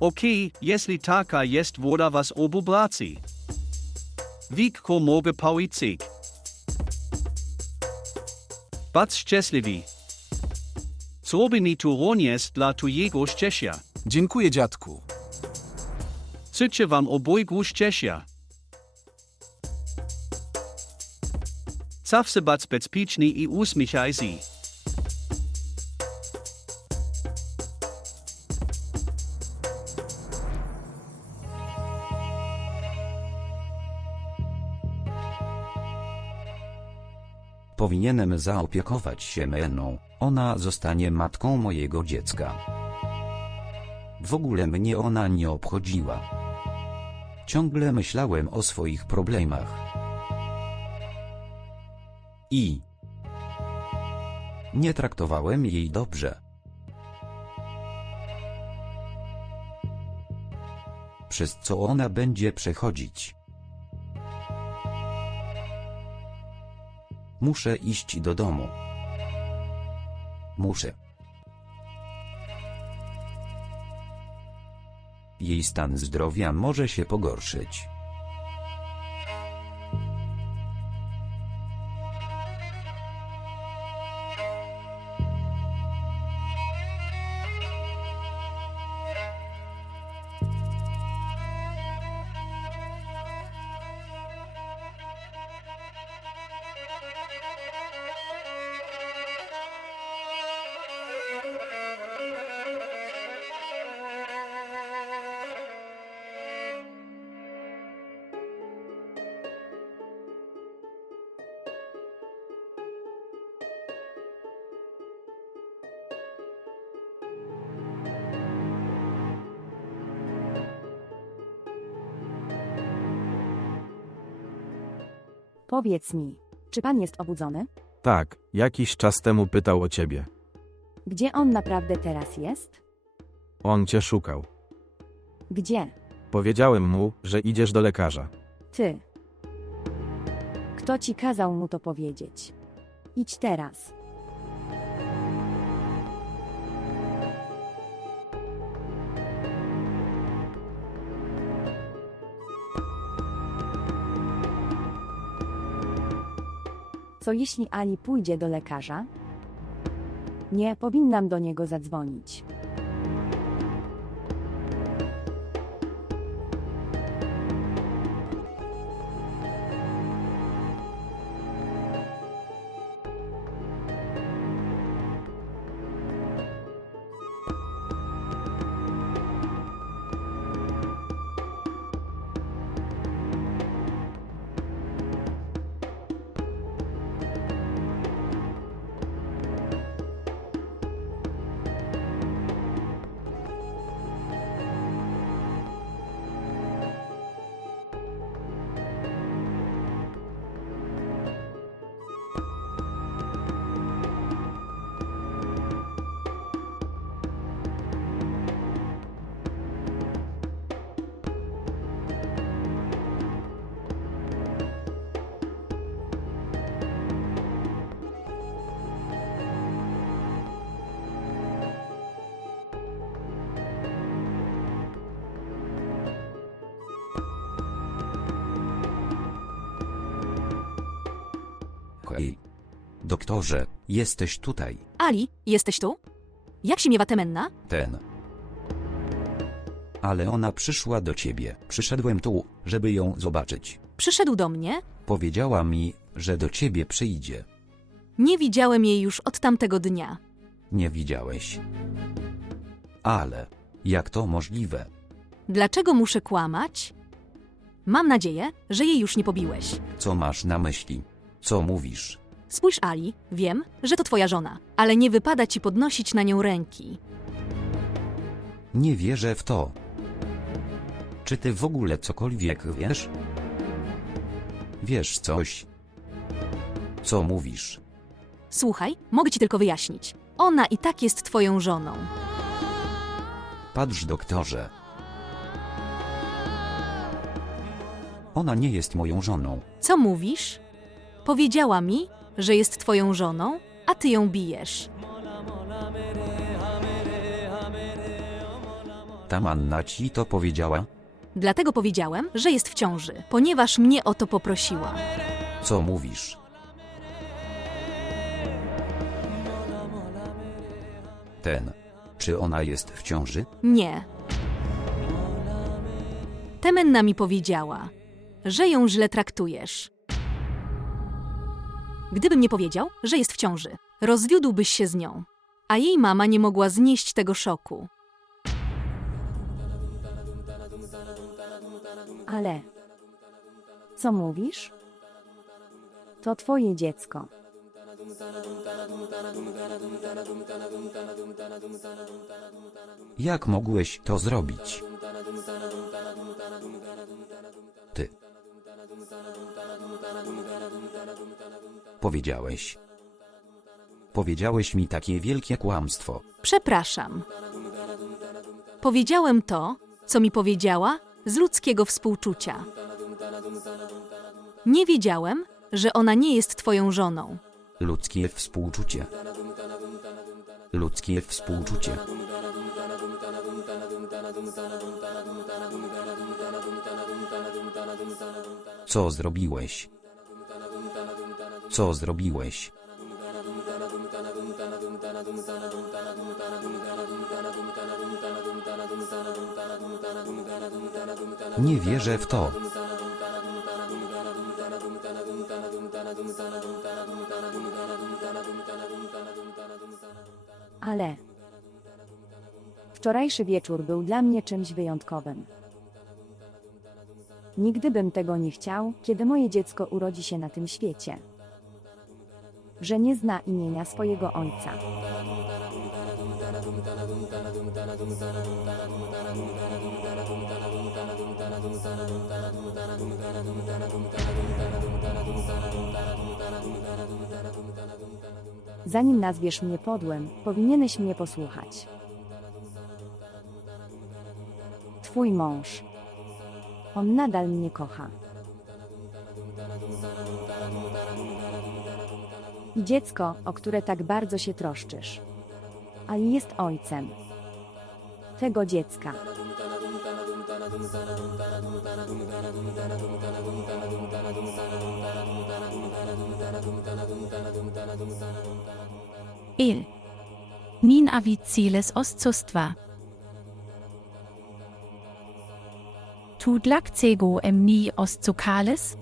Okej, jeśli taka jest woda was obu braci. Wikko mogę powiedzeć. Bądź szczęśliwi. Zrobię to również dla twojego szczęścia. Dziękuję, dziadku. Życzę wam obojgu szczęścia. Zawsze bądź bezpieczni i uśmiechaj się. Powinienem zaopiekować się Meną, ona zostanie matką mojego dziecka. W ogóle mnie ona nie obchodziła. Ciągle myślałem o swoich problemach. I nie traktowałem jej dobrze. Przez co ona będzie przechodzić. Muszę iść do domu. Muszę. Jej stan zdrowia może się pogorszyć. Powiedz mi, czy pan jest obudzony? Tak, jakiś czas temu pytał o ciebie. Gdzie on naprawdę teraz jest? On cię szukał. Gdzie? Powiedziałem mu, że idziesz do lekarza. Ty. Kto ci kazał mu to powiedzieć? Idź teraz. Co jeśli Ali pójdzie do lekarza? Nie powinnam do niego zadzwonić. Hej. Doktorze, jesteś tutaj. Ali, jesteś tu? Jak się miewa Temenna? Ale ona przyszła do ciebie. Przyszedłem tu, żeby ją zobaczyć. Przyszedł do mnie. Powiedziała mi, że do ciebie przyjdzie. Nie widziałem jej już od tamtego dnia. Nie widziałeś. Ale, jak to możliwe? Dlaczego muszę kłamać? Mam nadzieję, że jej już nie pobiłeś. Co masz na myśli? Co mówisz? Spójrz, Ali, wiem, że to twoja żona, ale nie wypada ci podnosić na nią ręki. Nie wierzę w to. Czy ty w ogóle cokolwiek wiesz? Wiesz coś? Co mówisz? Słuchaj, mogę ci tylko wyjaśnić. Ona i tak jest twoją żoną. Patrz, doktorze. Ona nie jest moją żoną. Co mówisz? Powiedziała mi, że jest twoją żoną, a ty ją bijesz. Ta manna ci to powiedziała? Dlatego powiedziałem, że jest w ciąży, ponieważ mnie o to poprosiła. Co mówisz? Czy ona jest w ciąży? Nie. Temenna mi powiedziała, że ją źle traktujesz. Gdybym nie powiedział, że jest w ciąży, rozwiódłbyś się z nią, a jej mama nie mogła znieść tego szoku. Ale co mówisz? To twoje dziecko. Jak mogłeś to zrobić? Ty. Powiedziałeś mi takie wielkie kłamstwo. Przepraszam. Powiedziałem to, co mi powiedziała, z ludzkiego współczucia. Nie wiedziałem, że ona nie jest twoją żoną. Ludzkie współczucie. Ludzkie współczucie. Co zrobiłeś? Co zrobiłeś? Nie wierzę w to. Ale wczorajszy wieczór był dla mnie czymś wyjątkowym. Nigdy bym tego nie chciał, kiedy moje dziecko urodzi się na tym świecie. Że nie zna imienia swojego ojca. Zanim nazwiesz mnie podłym, powinieneś mnie posłuchać. Twój mąż. On nadal mnie kocha. I dziecko, o które tak bardzo się troszczysz. Ali jest ojcem tego dziecka. El. Nin aviziles oscustva. Tu dlacego emni oscucales?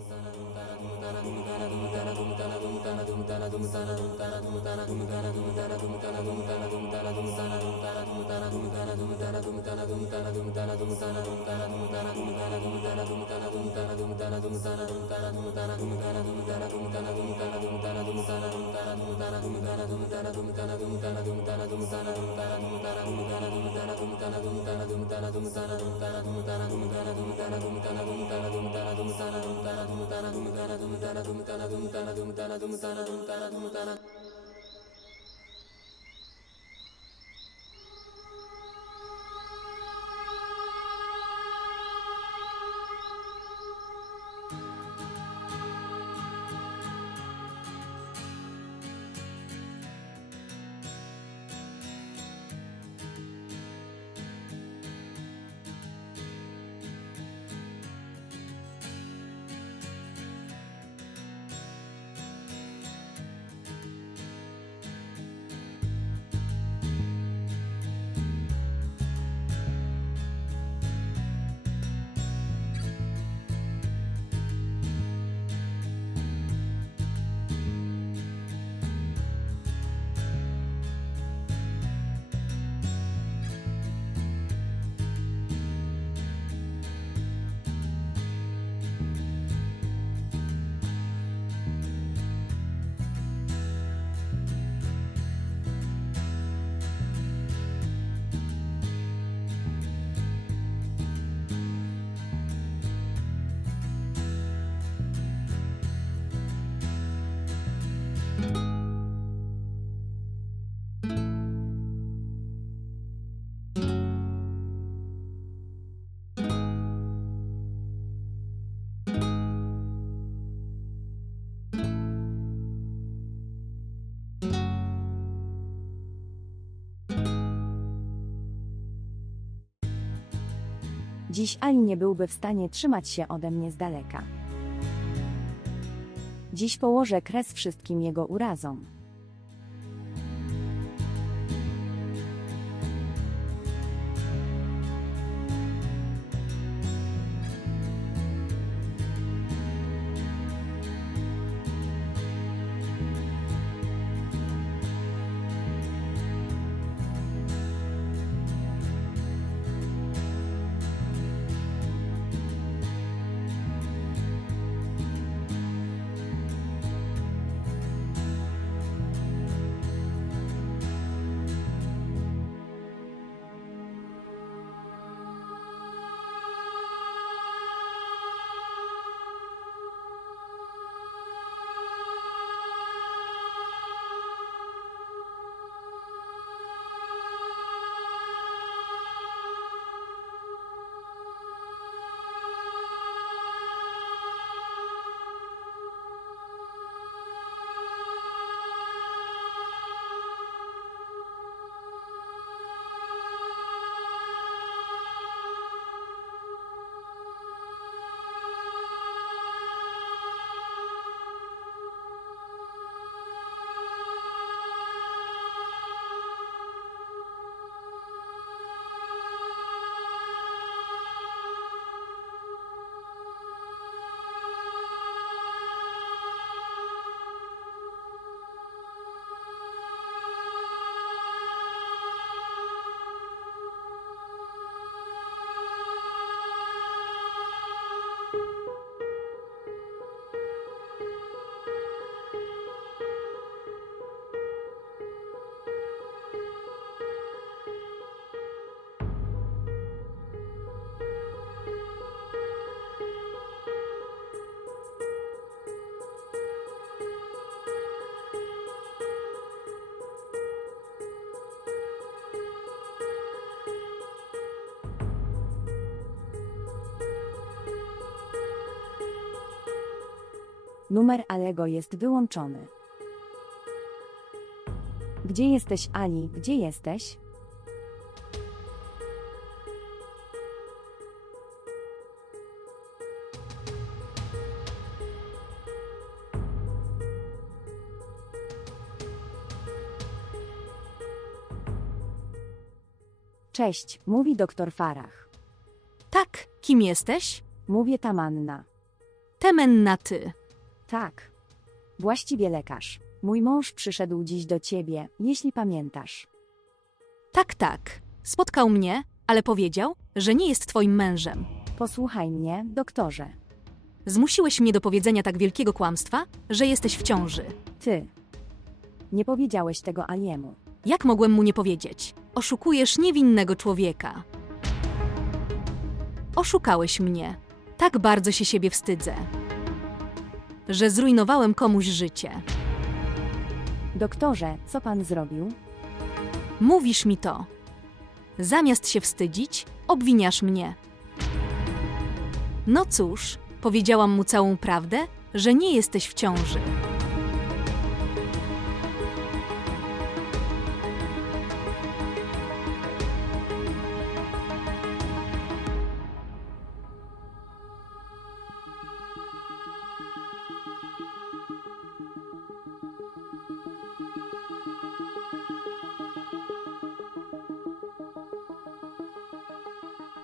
Dziś Ali nie byłby w stanie trzymać się ode mnie z daleka. Dziś położę kres wszystkim jego urazom. Numer Alego jest wyłączony. Gdzie jesteś, Ali? Gdzie jesteś? Cześć, mówi doktor Farah. Tak, kim jesteś? Mówię Tamanna. Temenna ty. Tak. Właściwie lekarz. Mój mąż przyszedł dziś do ciebie, jeśli pamiętasz. Tak, tak. Spotkał mnie, ale powiedział, że nie jest twoim mężem. Posłuchaj mnie, doktorze. Zmusiłeś mnie do powiedzenia tak wielkiego kłamstwa, że jesteś w ciąży. Ty. Nie powiedziałeś tego Aliemu. Jak mogłem mu nie powiedzieć? Oszukujesz niewinnego człowieka. Oszukałeś mnie. Tak bardzo się siebie wstydzę, że zrujnowałem komuś życie. Doktorze, co pan zrobił? Mówisz mi to. Zamiast się wstydzić, obwiniasz mnie. No cóż, powiedziałam mu całą prawdę, że nie jesteś w ciąży.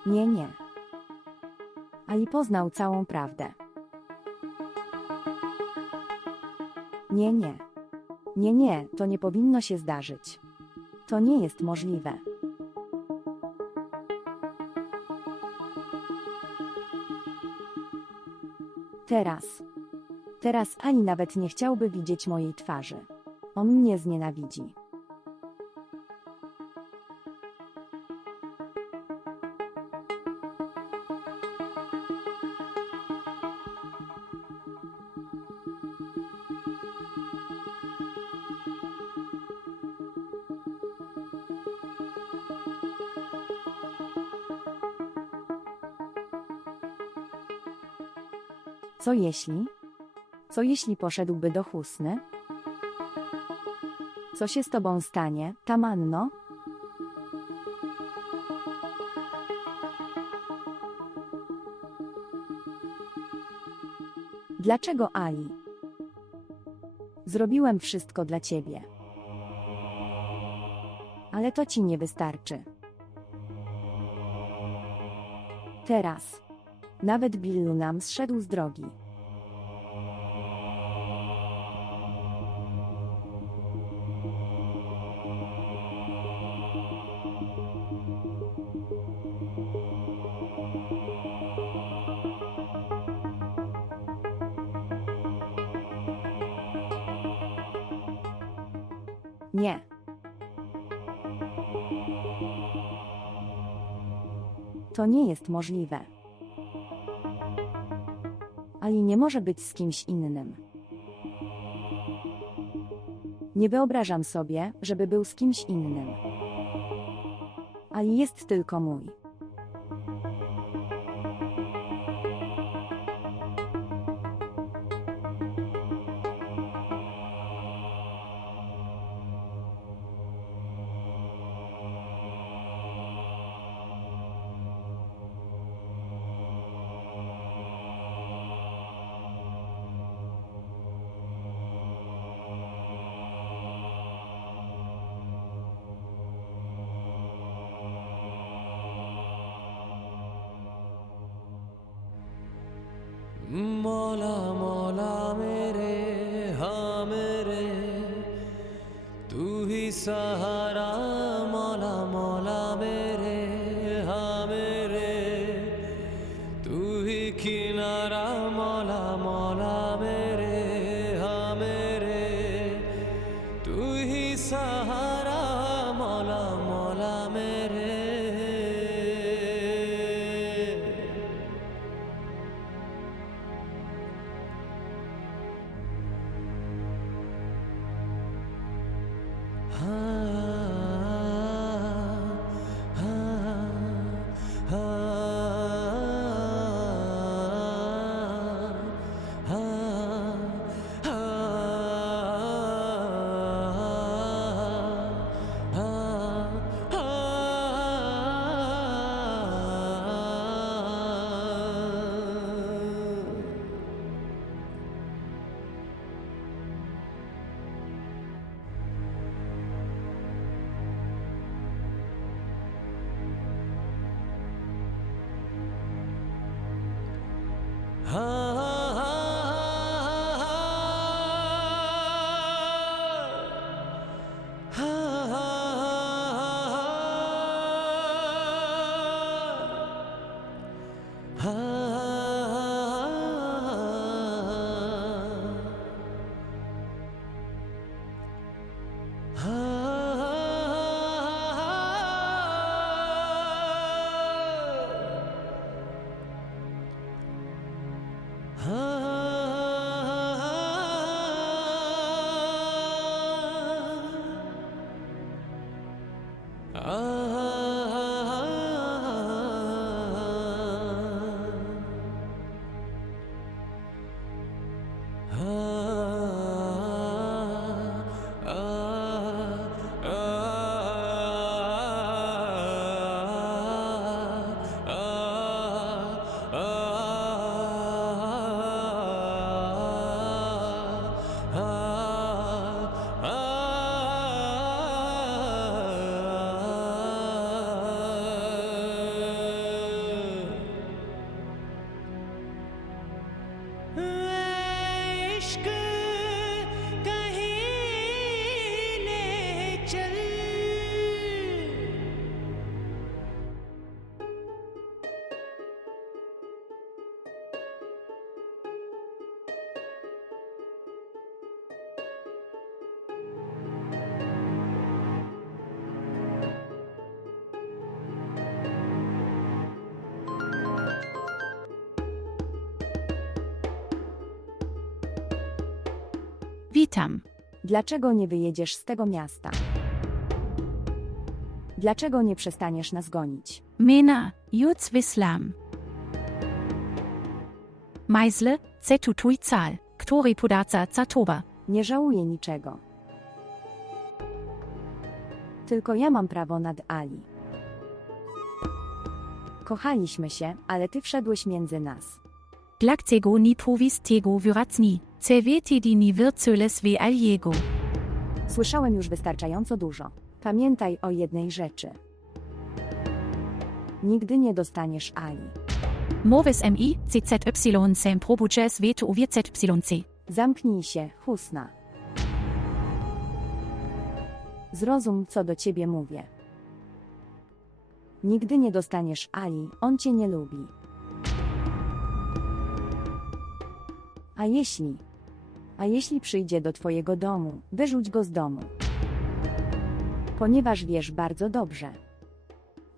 Nie, nie. Ali poznał całą prawdę. Nie, nie. Nie, nie, to nie powinno się zdarzyć. To nie jest możliwe. Teraz Ali nawet nie chciałby widzieć mojej twarzy. On mnie znienawidzi. Co jeśli? Co jeśli poszedłby do Husny? Co się z tobą stanie, Tamanno? Dlaczego Ali? Zrobiłem wszystko dla ciebie. Ale to ci nie wystarczy. Teraz. Nawet Billu nam zszedł z drogi. Nie. To nie jest możliwe. Ali nie może być z kimś innym. Nie wyobrażam sobie, żeby był z kimś innym. Ali jest tylko mój. मौला मौला मेरे हाँ मेरे तू ही सहारा मौला मौला मेरे हाँ मेरे तू ही किनारा मौला मौला मेरे हाँ मेरे तू ही सहारा मौला मौला मेरे Witam. Dlaczego nie wyjedziesz z tego miasta? Dlaczego nie przestaniesz nas gonić? Mena, Jutz Wislam. Majzle, Cetu Tuical, Ktori Pudaca Zatoba. Nie żałuję niczego. Tylko ja mam prawo nad Ali. Kochaliśmy się, ale ty wszedłeś między nas. Dlaczego nie powiesz tego wyracni? Ce wiecie di ni wircules we aliego. Słyszałem już wystarczająco dużo. Pamiętaj o jednej rzeczy. Nigdy nie dostaniesz Ali. Moves mi, CZY sem probuches veto UWZYC. Zamknij się, Husna. Zrozum, co do ciebie mówię. Nigdy nie dostaniesz Ali, on cię nie lubi. A jeśli przyjdzie do twojego domu, wyrzuć go z domu. Ponieważ wiesz bardzo dobrze,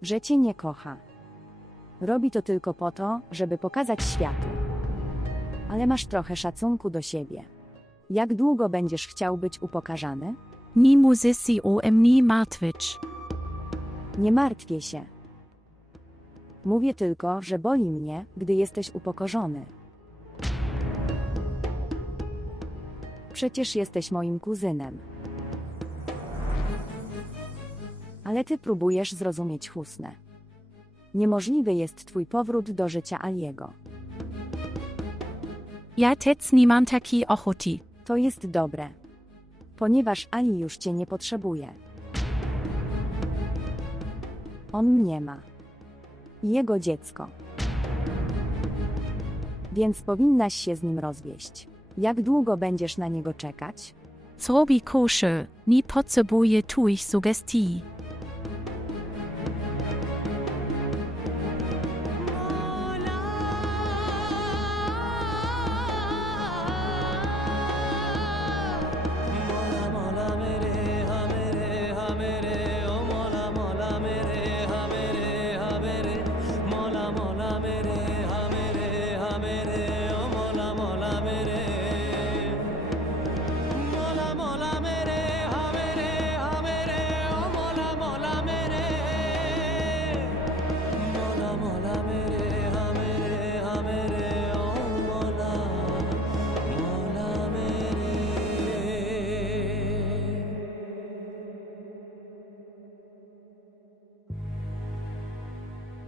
że cię nie kocha. Robi to tylko po to, żeby pokazać światu. Ale masz trochę szacunku do siebie. Jak długo będziesz chciał być upokarzany? Nie muzysi mnie martwić. Nie martwię się. Mówię tylko, że boli mnie, gdy jesteś upokorzony. Przecież jesteś moim kuzynem. Ale ty próbujesz zrozumieć Husnę. Niemożliwy jest twój powrót do życia Aliego. Ja tec niemand taki ochoti. To jest dobre. Ponieważ Ali już cię nie potrzebuje. On mnie ma. I jego dziecko. Więc powinnaś się z nim rozwieść. Jak długo będziesz na niego czekać? Zrobi kosher, nie potrzebuje tuich sugestii.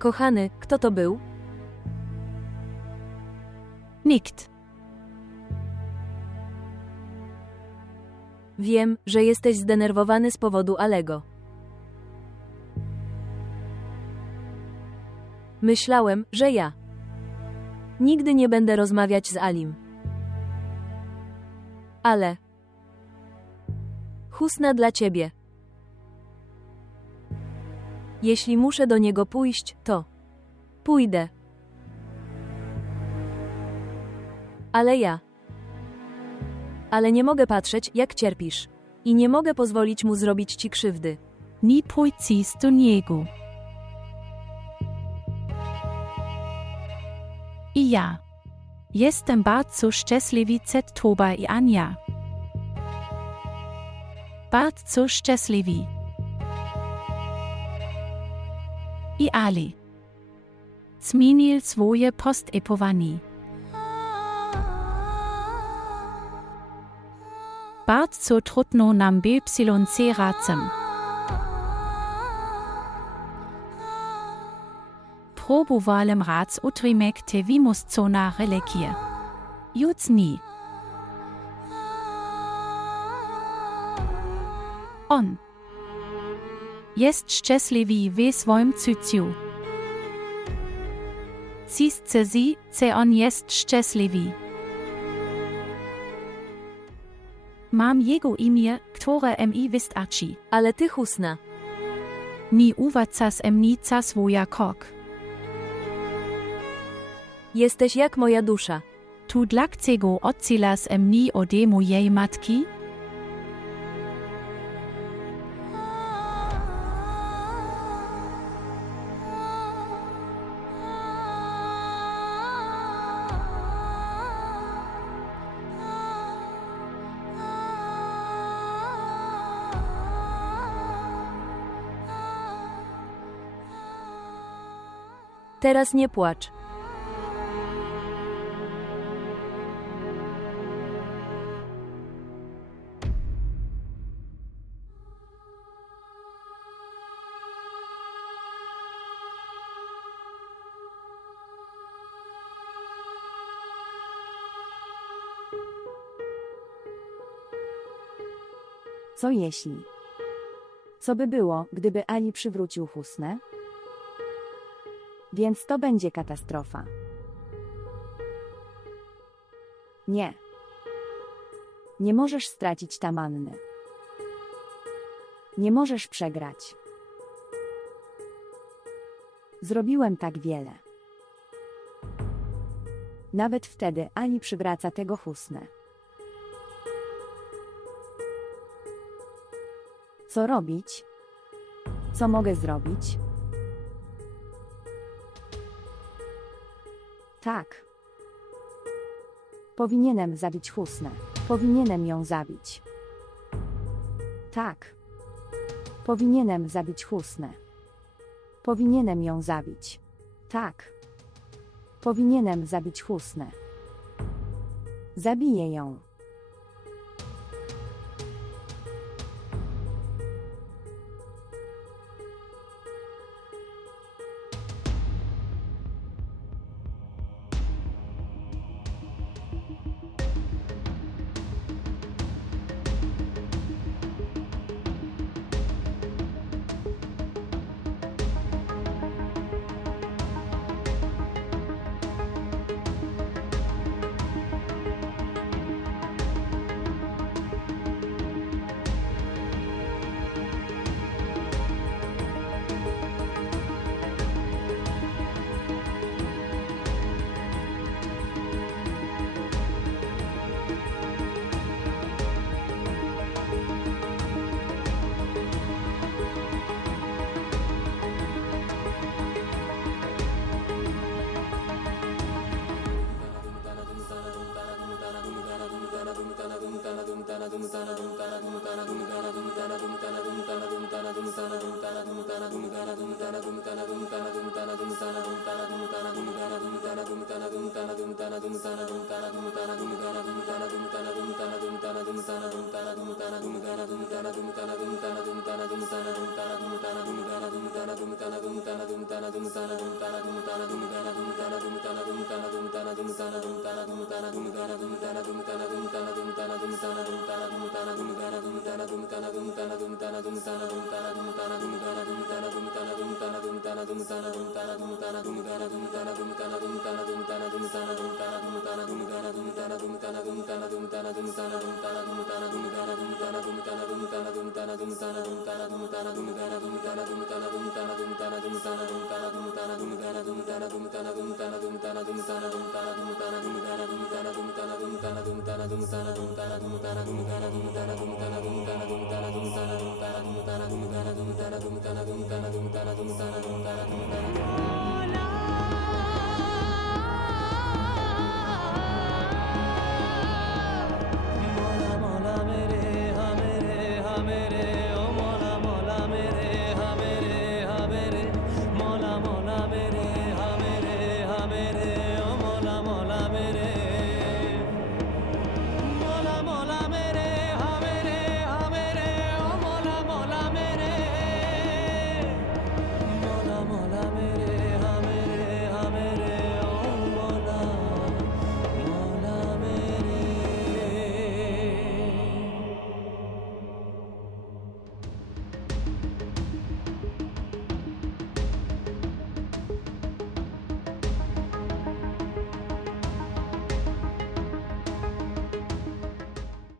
Kochany, kto to był? Nikt. Wiem, że jesteś zdenerwowany z powodu Alego. Myślałem, że ja nigdy nie będę rozmawiać z Alim. Ale Husna dla ciebie. Jeśli muszę do niego pójść, to pójdę. Ale nie mogę patrzeć, jak cierpisz. I nie mogę pozwolić mu zrobić ci krzywdy. Nie pójdziesz do niego. I ja. Jestem bardzo szczęśliwy Toba i Ania. Bardzo szczęśliwy. I Ali. Zmienił swoje postepowanie. Bardzo trudno nam BYC razem. Próbowałem raz utrzymać te wymusco na religię. Już nie. On jest szczęśliwy w swoim życiu. Wszyscy zi, że on jest szczęśliwy. Mam jego imię, które mi wystarczy. Ale ty, Husna, Nie uwacas emnica swoja kok. jesteś jak moja dusza. Tu dlaczego odsyłasz mnie ode mojej matki? Teraz nie płacz. Co jeśli? Co by było, gdyby Ali przywrócił Husnę? Więc to będzie katastrofa. Nie. Nie możesz stracić Tamanny. Nie możesz przegrać. Zrobiłem tak wiele. Nawet wtedy Ali przywraca tego Husnę. Co robić? Co mogę zrobić? Tak. Powinienem zabić Husnę. Powinienem ją zabić. Tak. Powinienem zabić Husnę. Powinienem ją zabić. Tak. Powinienem zabić Husnę. Zabiję ją.